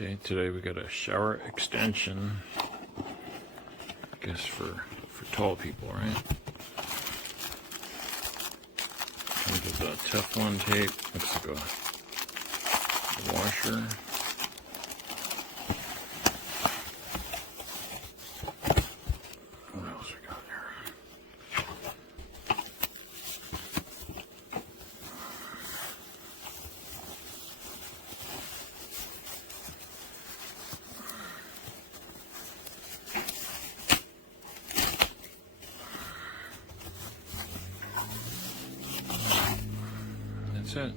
Okay, today we got a shower extension. I guess for tall people, right? Comes with a Teflon tape. Looks like a washer. What else we got here? That's it.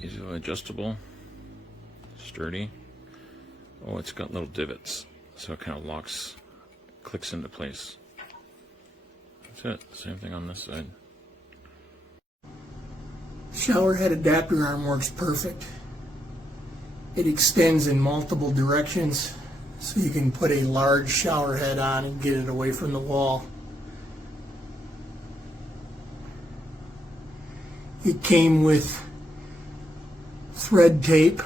Easily adjustable, sturdy. Oh, it's got little divots, so it kind of locks, clicks into place. That's it. Same thing on this side. Shower head adapter arm works perfect. It extends in multiple directions, so you can put a large shower head on and get it away from the wall. It came with thread tape,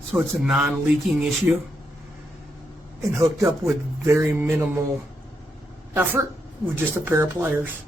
so it's a non-leaking issue, and hooked up with very minimal effort with just a pair of pliers.